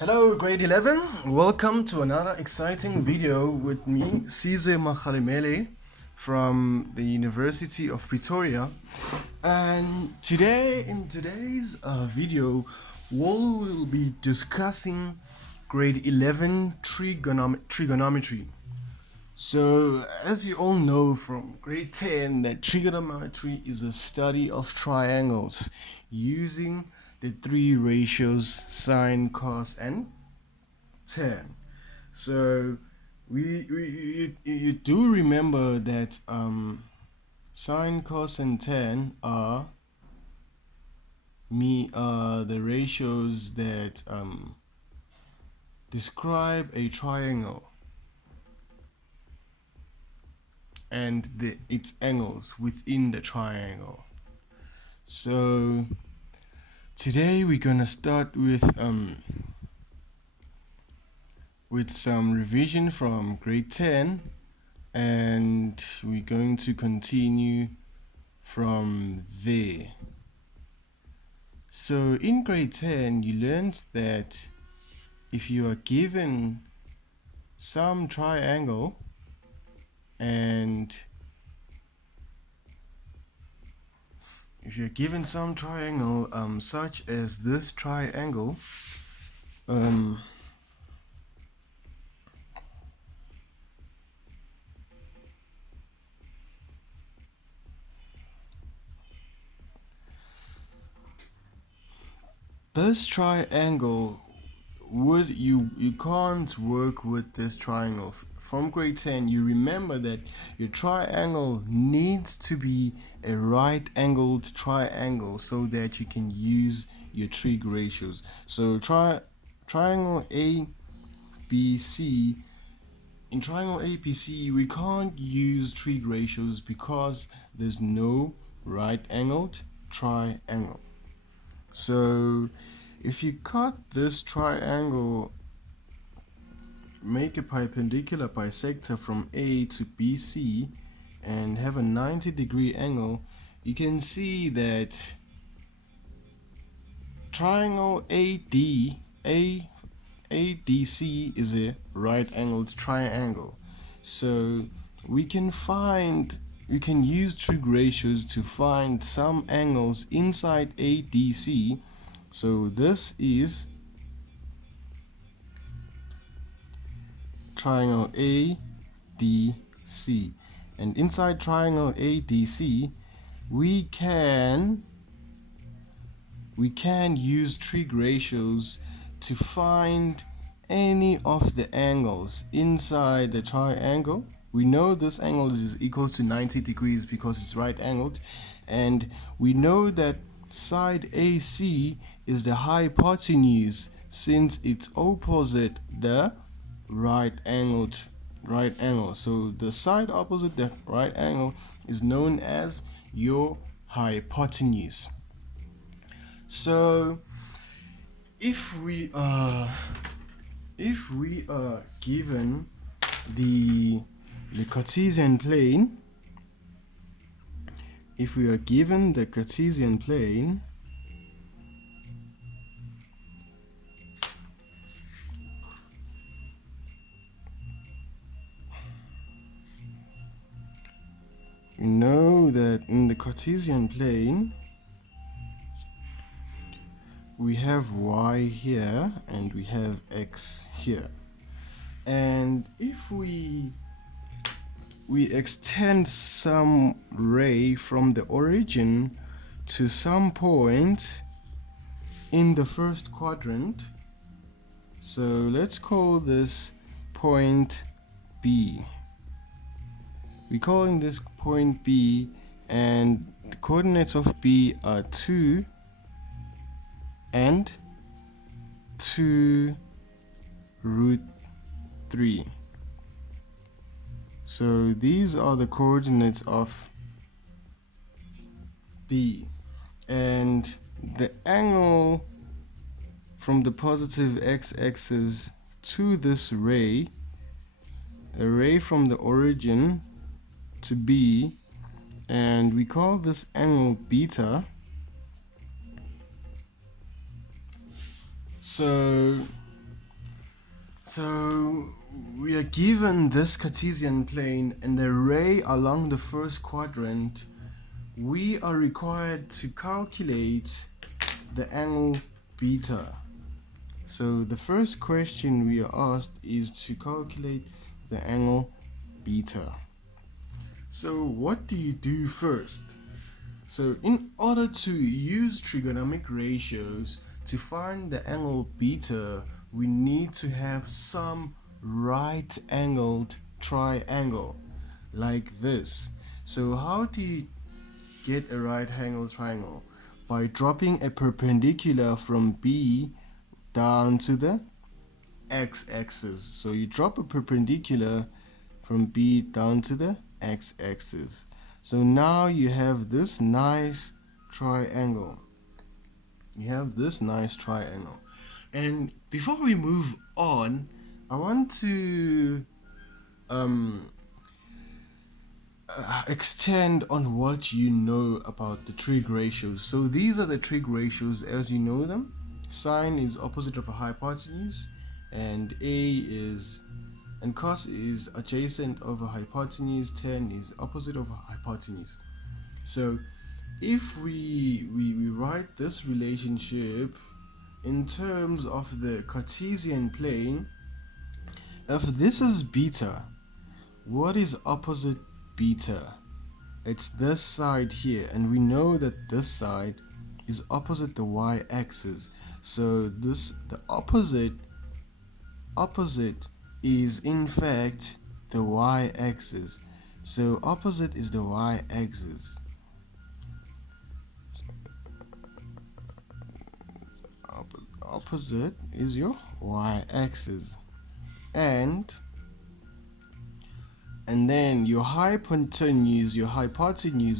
Hello grade 11, welcome to another exciting video with me, Cesar Makhalimele from the University of Pretoria. And today, in today's video, we'll be discussing grade 11 trigonometry. So, as you all know from grade 10, that trigonometry is a study of triangles using the three ratios sine, cos, and tan. So, you do remember that sine, cos, and tan are the ratios that describe a triangle and its angles within the triangle. So today we're gonna start with some revision from grade 10, and we're going to continue from there. So in grade 10 you learned that if you are given some triangle and if you're given some triangle such as this triangle, this triangle you can't work with this triangle. From grade 10 you remember that your triangle needs to be a right angled triangle so that you can use your trig ratios. So triangle ABC, in triangle ABC we can't use trig ratios because there's no right angled triangle. So if you cut this triangle, make a perpendicular bisector from A to BC and have a 90-degree angle, you can see that triangle ADC is a right angled triangle. So we can use trig ratios to find some angles inside ADC. So this is triangle ADC, and inside triangle ADC we can use trig ratios to find any of the angles inside the triangle. We know this angle is equal to 90 degrees because it's right angled, and we know that side AC is the hypotenuse since it's opposite the right angle. So the side opposite the right angle is known as your hypotenuse. So if we are given the Cartesian plane, you know that in the Cartesian plane we have y here and we have x here, and if we extend some ray from the origin to some point in the first quadrant, so let's call this point B. We're calling this point B, and the coordinates of B are 2 and 2 root 3. So these are the coordinates of B, and the angle from the positive x-axis to this ray, a ray from the origin to B, and we call this angle beta. So So we are given this Cartesian plane and a ray along the first quadrant. We are required to calculate the angle beta. So the first question we are asked is to calculate the angle beta. So what do you do first? So in order to use trigonometric ratios to find the angle beta, we need to have some right-angled triangle like this. So how do you get a right-angled triangle? By dropping a perpendicular from B down to the x-axis. So you drop a perpendicular from B down to the x-axis. So now you have this nice triangle. And before we move on, I want to extend on what you know about the trig ratios. So these are the trig ratios as you know them. Sine is opposite of a hypotenuse, and cos is adjacent of a hypotenuse, tan is opposite of a hypotenuse. So if we write this relationship in terms of the Cartesian plane, if this is beta, what is opposite beta? It's this side here, and we know that this side is opposite the y-axis. So the opposite is in fact the y-axis. So opposite is the y-axis. Opposite is your y-axis, and then your hypotenuse,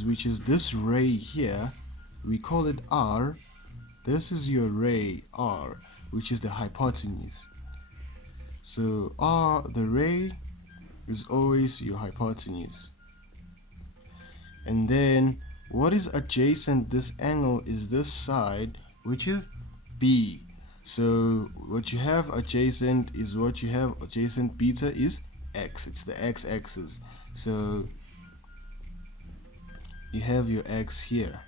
which is this ray here, we call it r. This is your ray r, which is the hypotenuse. So r, the ray, is always your hypotenuse. And then what is adjacent this angle is this side, which is b. So what you have adjacent is what you have adjacent beta is x. It's the x-axis. So you have your x here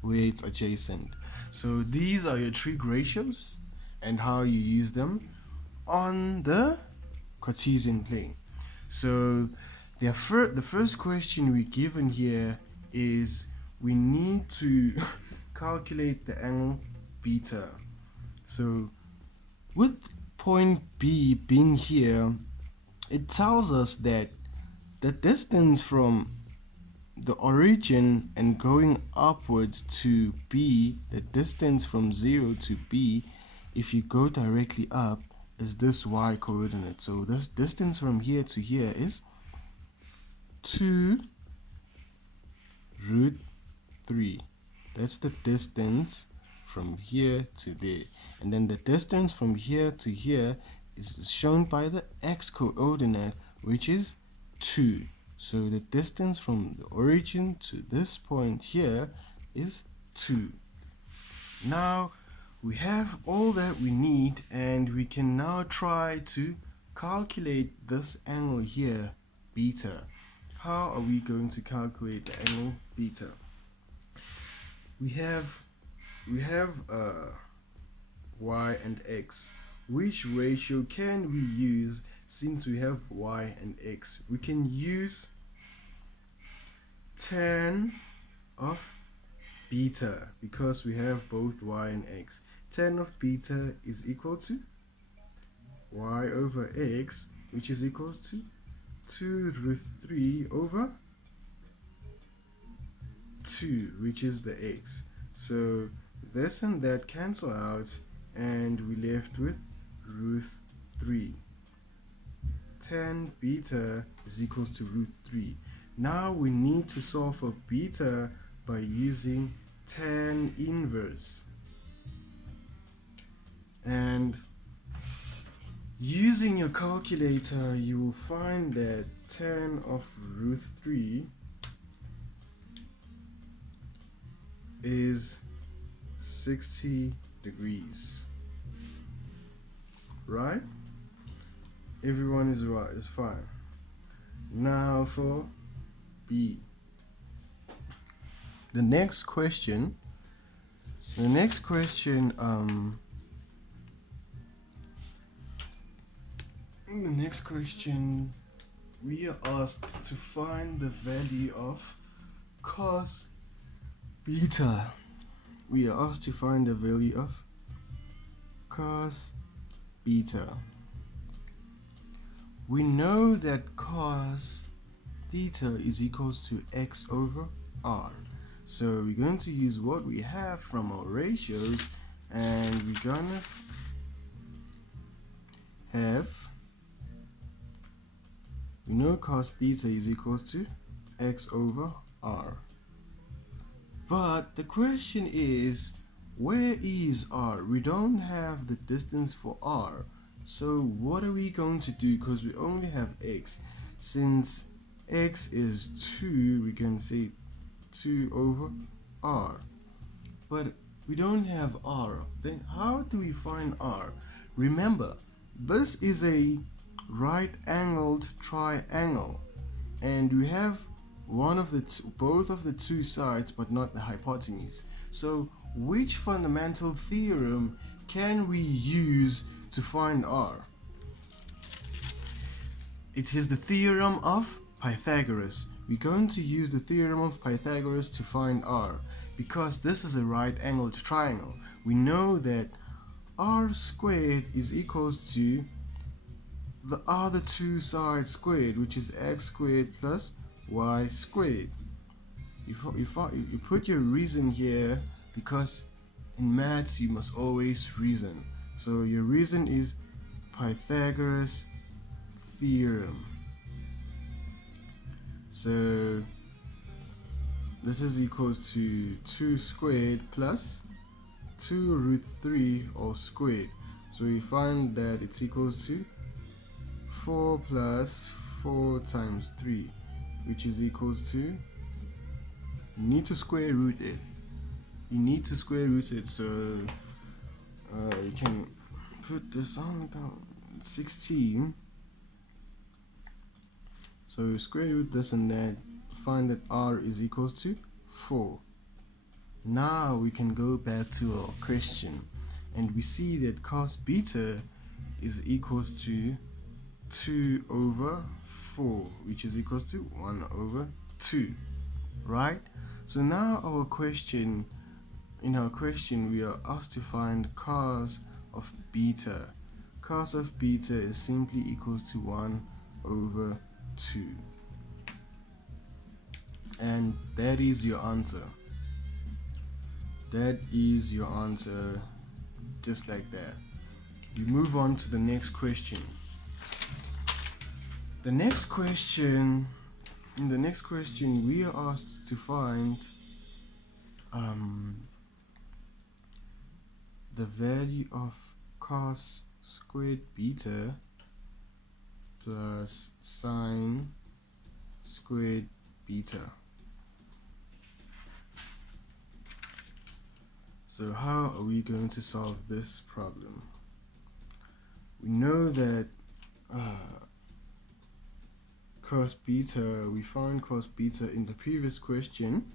where it's adjacent. So these are your trig ratios and how you use them on the Cartesian plane. So the first question we're given here is we need to calculate the angle beta. So with point B being here, it tells us that the distance from the origin and going upwards to B, the distance from 0 to B, if you go directly up, is this y coordinate. So this distance from here to here is 2 root 3. That's the distance from here to there. And then the distance from here to here is shown by the x coordinate, which is 2. So the distance from the origin to this point here is 2. Now we have all that we need, and we can now try to calculate this angle here, beta. How are we going to calculate the angle beta? We have y and x. Which ratio can we use since we have y and x? We can use tan of beta because we have both y and x. Tan of beta is equal to y over x, which is equal to 2 root 3 over 2, which is the x. So this and that cancel out, and we left with root 3. Tan beta is equals to root 3. Now we need to solve for beta by using tan inverse. And using your calculator, you will find that tan of root 3 is 60 degrees, right? Everyone is right, it's fine. Now for B. The next question, the next question we are asked to find the value of cos beta. We are asked to find the value of cos beta. We know that cos theta is equals to x over r. So we're going to use what we have from our ratios, and we're gonna we know cos theta is equals to x over r. But the question is, where is r? We don't have the distance for r. So what are we going to do? Because we only have x. Since x is 2, we can say 2 over r. But we don't have r. Then how do we find r? Remember, this is a right-angled triangle, and we have both of the two sides but not the hypotenuse. So which fundamental theorem can we use to find r? It is the theorem of Pythagoras. We're going to use the theorem of Pythagoras to find r. Because this is a right-angled triangle, we know that r squared is equals to the other two sides squared, which is x squared plus y squared. You put your reason here, because in maths you must always reason. So your reason is Pythagoras theorem. So this is equals to 2 squared plus 2 root 3 all squared. So we find that it's equals to 4 plus 4 times 3, which is equals to, you need to square root it. So you can put this on about 16. So you square root this and that, find that r is equals to 4. Now we can go back to our question, and we see that cos beta is equals to 2 over 4, which is equals to 1 over 2, right? So now in our question we are asked to find cos of beta. Cos of beta is simply equals to 1 over 2. And that is your answer. That is your answer, just like that. You move on to the next question. In the next question, we are asked to find the value of cos squared beta plus sine squared beta. So how are we going to solve this problem? We know that cos beta, we found cos beta in the previous question,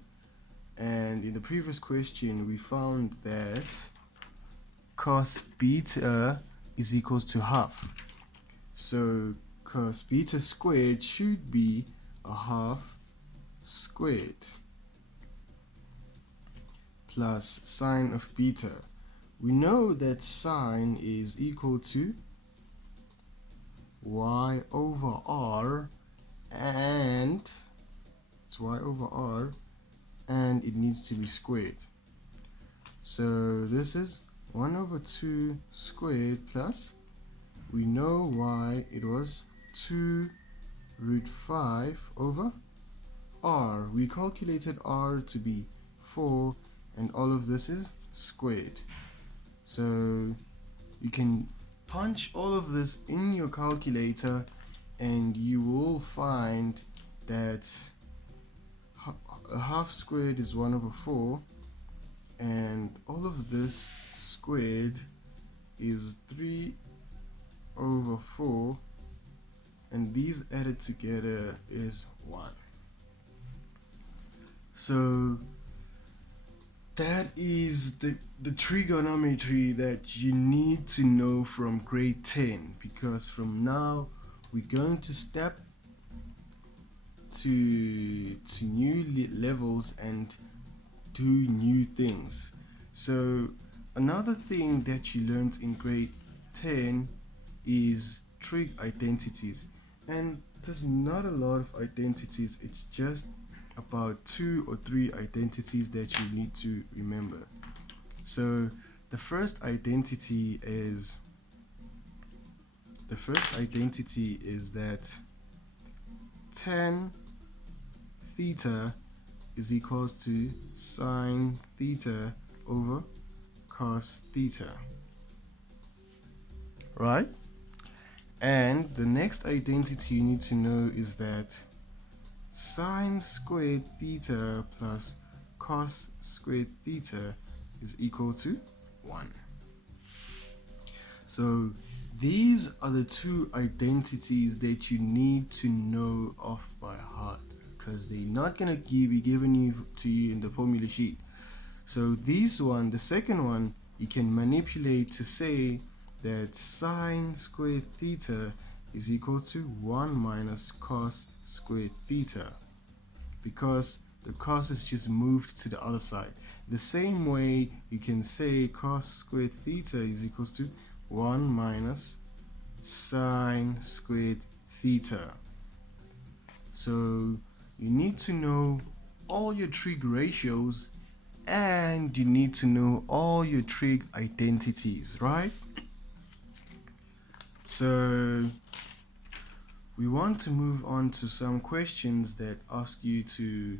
and in the previous question we found that cos beta is equals to half. So cos beta squared should be a half squared plus sine of beta. We know that sine is equal to y over r, and it's y over r, and it needs to be squared. So this is 1 over 2 squared plus, we know y, it was 2 root 5 over r. We calculated r to be 4, and all of this is squared. So you can punch all of this in your calculator and you will find that a half squared is 1 over 4, and all of this squared is 3 over 4, and these added together is 1. So that is the trigonometry that you need to know from grade 10, because from now we're going to step to new levels and do new things. So another thing that you learned in grade 10 is trig identities, and there's not a lot of identities, it's just about 2 or 3 identities that you need to remember. So the first identity is that tan theta is equals to sine theta over cos theta, right? And the next identity you need to know is that sine squared theta plus cos squared theta is equal to 1. So these are the 2 identities that you need to know off by heart, because they're not gonna be given to you in the formula sheet. So this one, the second one, you can manipulate to say that sine squared theta is equal to 1 minus cos squared theta, because the cos is just moved to the other side. The same way you can say cos squared theta is equals to 1 minus sine squared theta. So you need to know all your trig ratios, and you need to know all your trig identities, right? So we want to move on to some questions that ask you to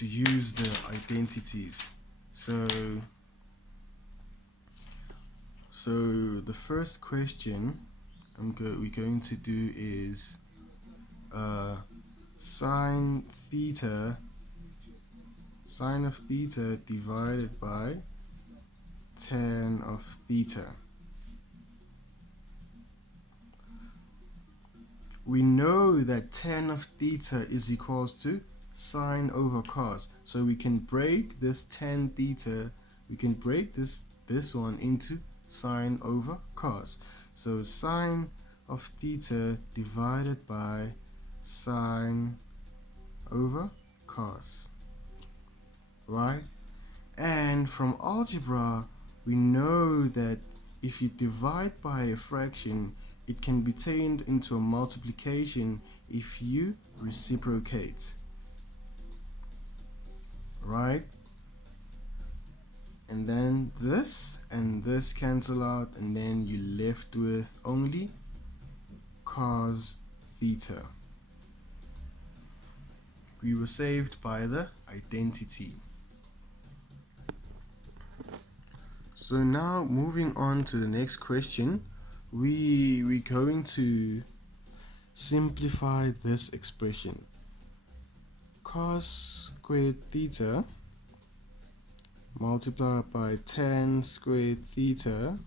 use the identities. So the first question we're going to do is sine of theta divided by tan of theta. We know that tan of theta is equals to sine over cos, so we can break this tan theta, we can break this one into sine over cos. So sine of theta divided by sine over cos, right? And from algebra we know that if you divide by a fraction, it can be turned into a multiplication if you reciprocate, right? And then this and this cancel out, and then you're left with only cos theta. We were saved by the identity. So now moving on to the next question, we're going to simplify this expression. Cos squared theta multiplied by tan squared theta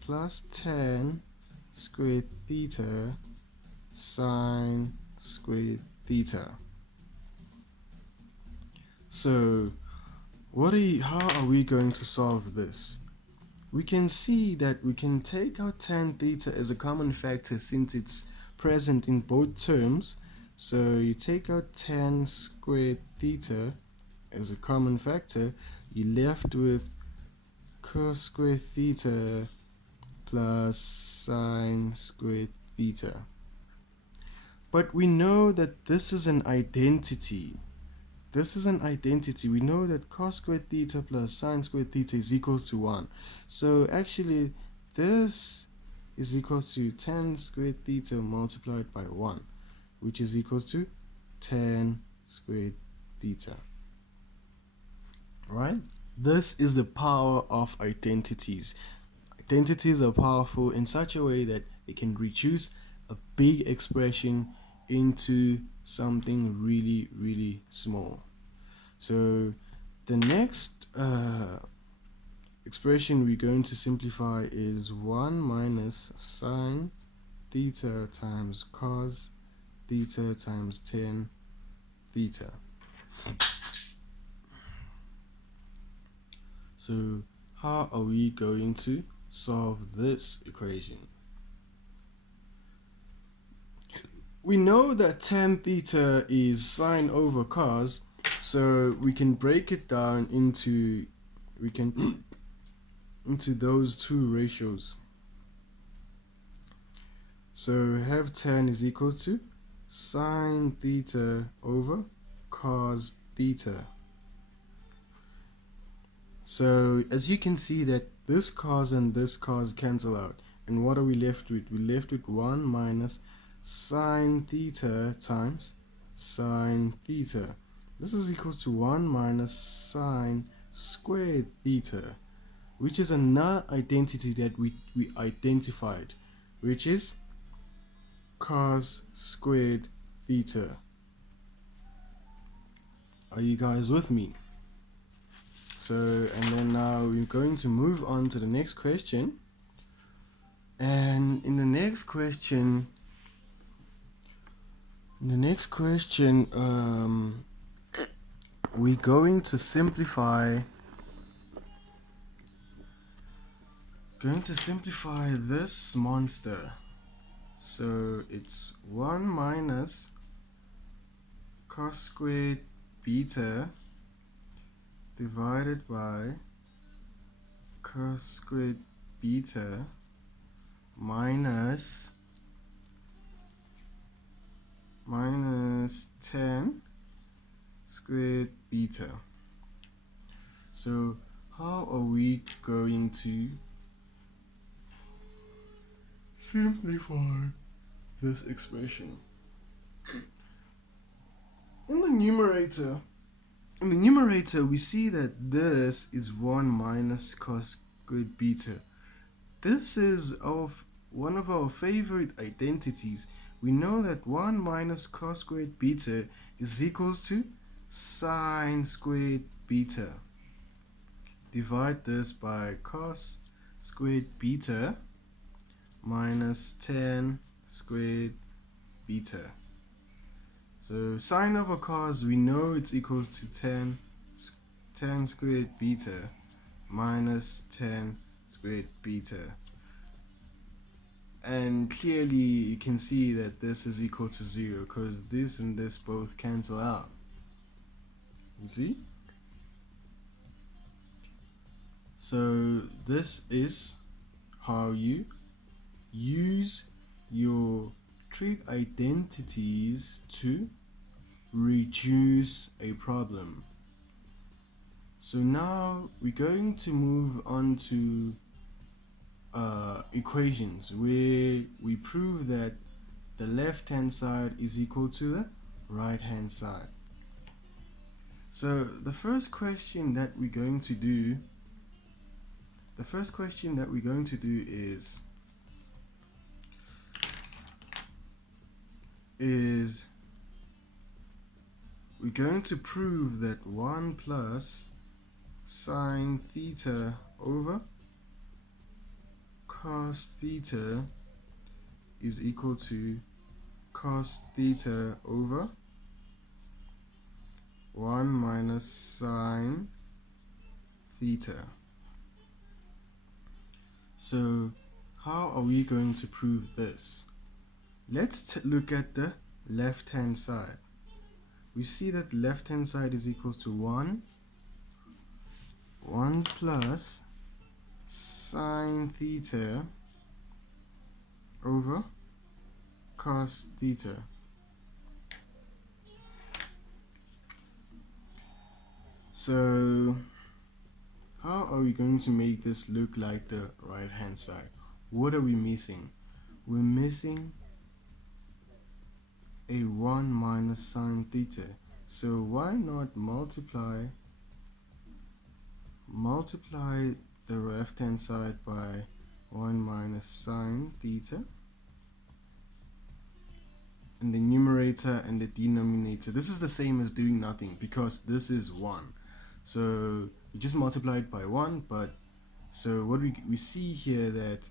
plus tan squared theta sine squared theta. So how are we going to solve this? We can see that we can take out tan theta as a common factor since it's present in both terms. So you take out tan squared theta as a common factor, you're left with cos squared theta plus sine squared theta. But we know that this is an identity. We know that cos squared theta plus sine squared theta is equals to 1. So actually this is equals to tan squared theta multiplied by 1, which is equals to tan squared theta. Right? This is the power of identities. Identities are powerful in such a way that it can reduce a big expression into something really, really small. So the next expression we're going to simplify is 1 minus sine theta times cos theta times tan theta. So how are we going to solve this equation? We know that tan theta is sine over cos, so we can break it down into into those two ratios. So have tan is equal to sine theta over cos theta. So as you can see that this cos and this cos cancel out, and what are we left with? We're left with 1 minus sine theta times sine theta. This is equal to 1 minus sine squared theta, which is another identity that we identified, which is cos squared theta. Are you guys with me? So, and then now we're going to move on to the next question. And in the next question, we're going to simplify this monster. So it's 1 minus cos squared beta divided by cos squared beta minus tan squared beta. So how are we going to simplify this expression? In the numerator, we see that this is 1 minus cos squared beta. This is one of our favorite identities. We know that 1 minus cos squared beta is equals to sine squared beta. Divide this by cos squared beta minus tan squared beta. So sine over cos, we know it's equals to tan squared beta minus tan squared beta. And clearly you can see that this is equal to 0 because this and this both cancel out. You see? So this is how you use your trig identities to reduce a problem. So now we're going to move on to equations where we prove that the left hand side is equal to the right hand side. So the first question that we're going to do is we're going to prove that 1 plus sine theta over cos theta is equal to cos theta over 1 minus sine theta. So how are we going to prove this? Let's look at the left hand side. We see that left hand side is equal to 1 plus sine theta over cos theta. So how are we going to make this look like the right hand side? What are we missing? We're missing a 1 minus sine theta. So why not multiply the left hand side by 1 minus sine theta in the numerator and the denominator. This is the same as doing nothing because this is 1. So we just multiply it by 1, but so what we see here that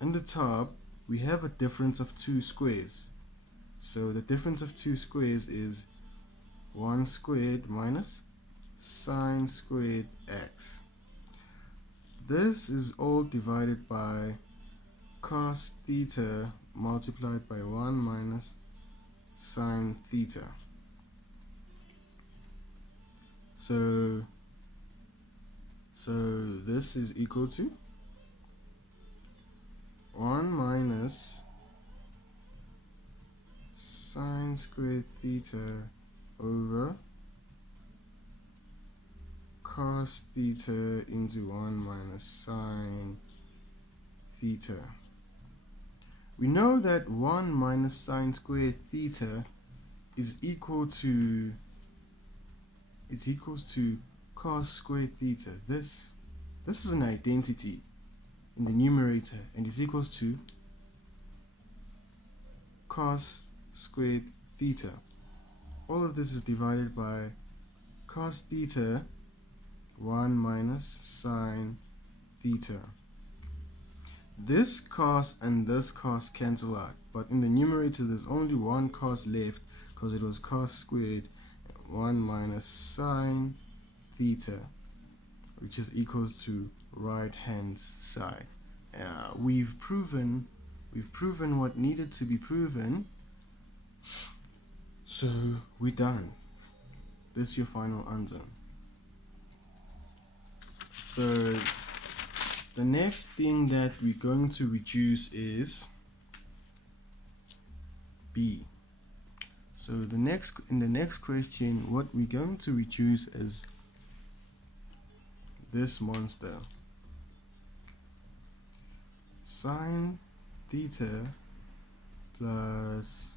in the top we have a difference of two squares. So the difference of two squares is 1 squared minus sine squared x. This is all divided by cos theta multiplied by 1 minus sine theta. So this is equal to 1 minus sine squared theta over cos theta into 1 minus sine theta. We know that 1 minus sine squared theta is equals to cos squared theta. This is an identity in the numerator, and is equals to cos squared theta. All of this is divided by cos theta 1 minus sine theta. This cos and this cos cancel out, but in the numerator there's only one cos left because it was cos squared 1 minus sine theta, which is equals to right hand side. We've proven what needed to be proven, so we're done. This is your final answer. So the next thing that we're going to reduce is b. So in the next question, what we're going to reduce is this monster. Sine theta plus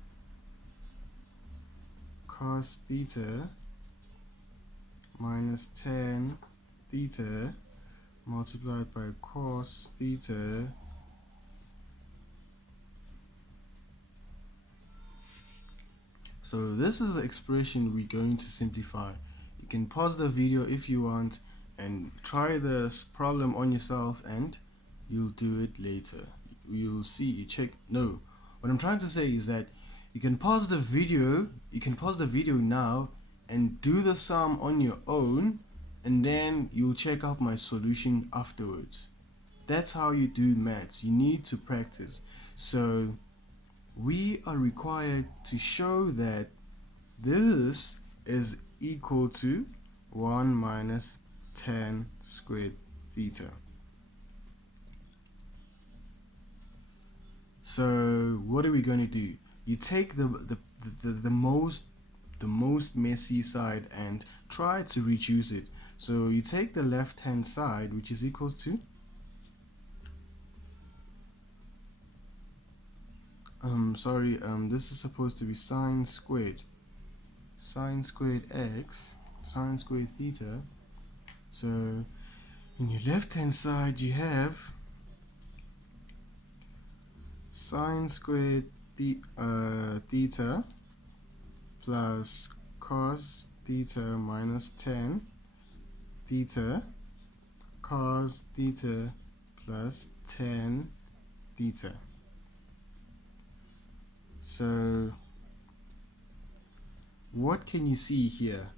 cos theta minus tan theta multiplied by cos theta So this is the expression we're going to simplify. You can pause the video if you want and try this problem on yourself, and you'll do it later. You'll see, check. No, what I'm trying to say is that you can pause the video now and do the sum on your own, and then you'll check out my solution afterwards. That's how you do maths. You need to practice. So we are required to show that this is equal to 1 minus tan squared theta. So what are we going to do? You take the most messy side and try to reduce it. So you take the left hand side, which is equals to this is supposed to be sine squared x, sine squared theta. So in your left hand side you have sine squared theta plus cos theta minus tan theta, cos theta plus tan theta. So what can you see here?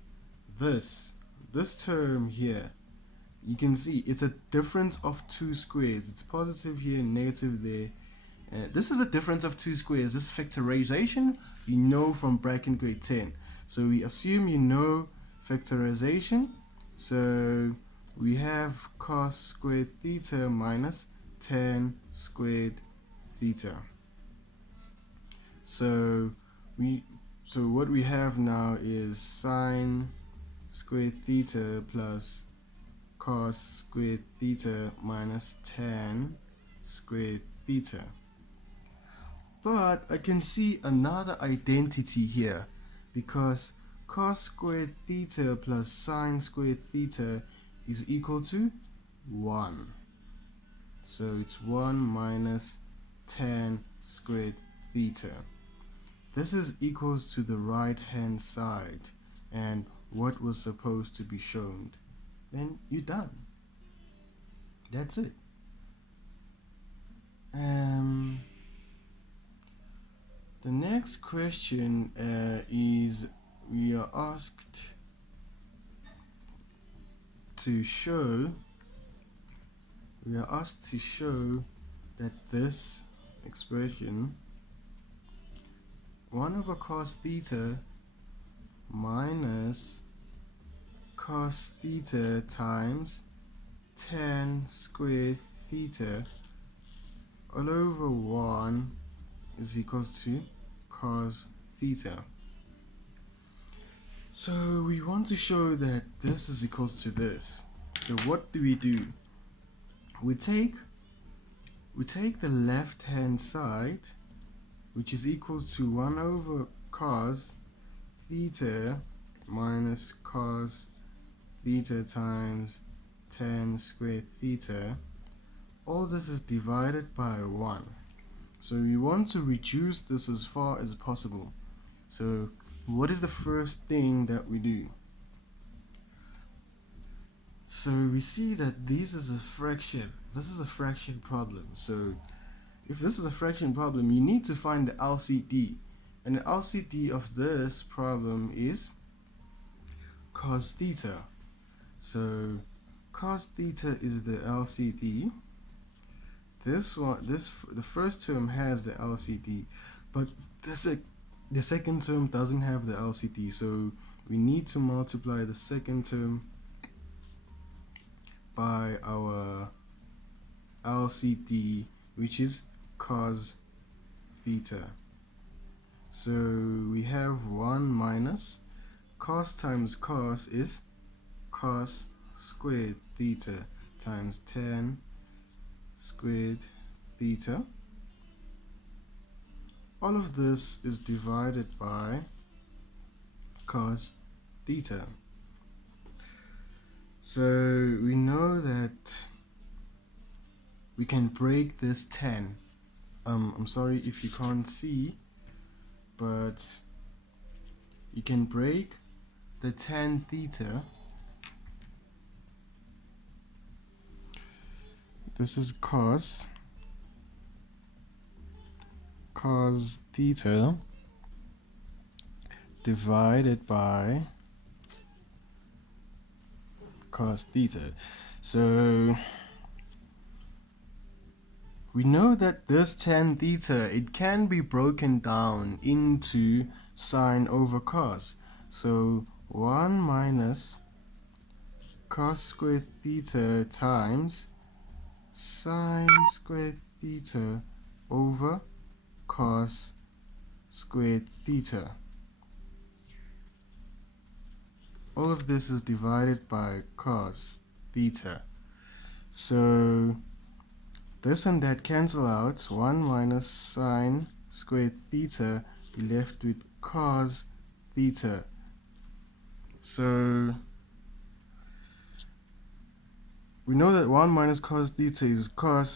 This term here, you can see it's a difference of two squares. It's positive here and negative there. This is a difference of two squares. This factorization you know from bracket grade 10. So we assume you know factorization. So we have cos squared theta minus tan squared theta. So what we have now is sine squared theta plus cos squared theta minus tan squared theta. But I can see another identity here, because cos squared theta plus sine squared theta is equal to 1. So it's 1 minus tan squared theta. This is equals to the right hand side and what was supposed to be shown. Then you're done. That's it. The next question is we are asked to show that this expression 1 over cos theta minus cos theta times tan squared theta all over 1 is equals to cos theta. So we want to show that this is equals to this. So what do? We take the left hand side, which is equals to 1 over cos theta minus cos theta times tan squared theta. All this is divided by 1. So we want to reduce this as far as possible. So what is the first thing that we do? So we see that this is a fraction. This is a fraction problem. So if this is a fraction problem, you need to find the LCD. And the LCD of this problem is cos theta. So cos theta is the LCD. The first term has the LCD, but the second term doesn't have the LCD. So we need to multiply the second term by our LCD, which is cos theta. So we have 1 minus cos times cos is cos squared theta times tan squared theta. All of this is divided by cos theta. So we know that we can break this tan. I'm sorry if you can't see, but you can break the tan theta. This is cos theta divided by cos theta. So we know that this tan theta, it can be broken down into sine over cos. So 1 minus cos squared theta times sine squared theta over cos squared theta. All of this is divided by cos theta. So this and that cancel out. 1 minus sine squared theta, you're left with cos theta. So we know that 1 minus cos theta is cos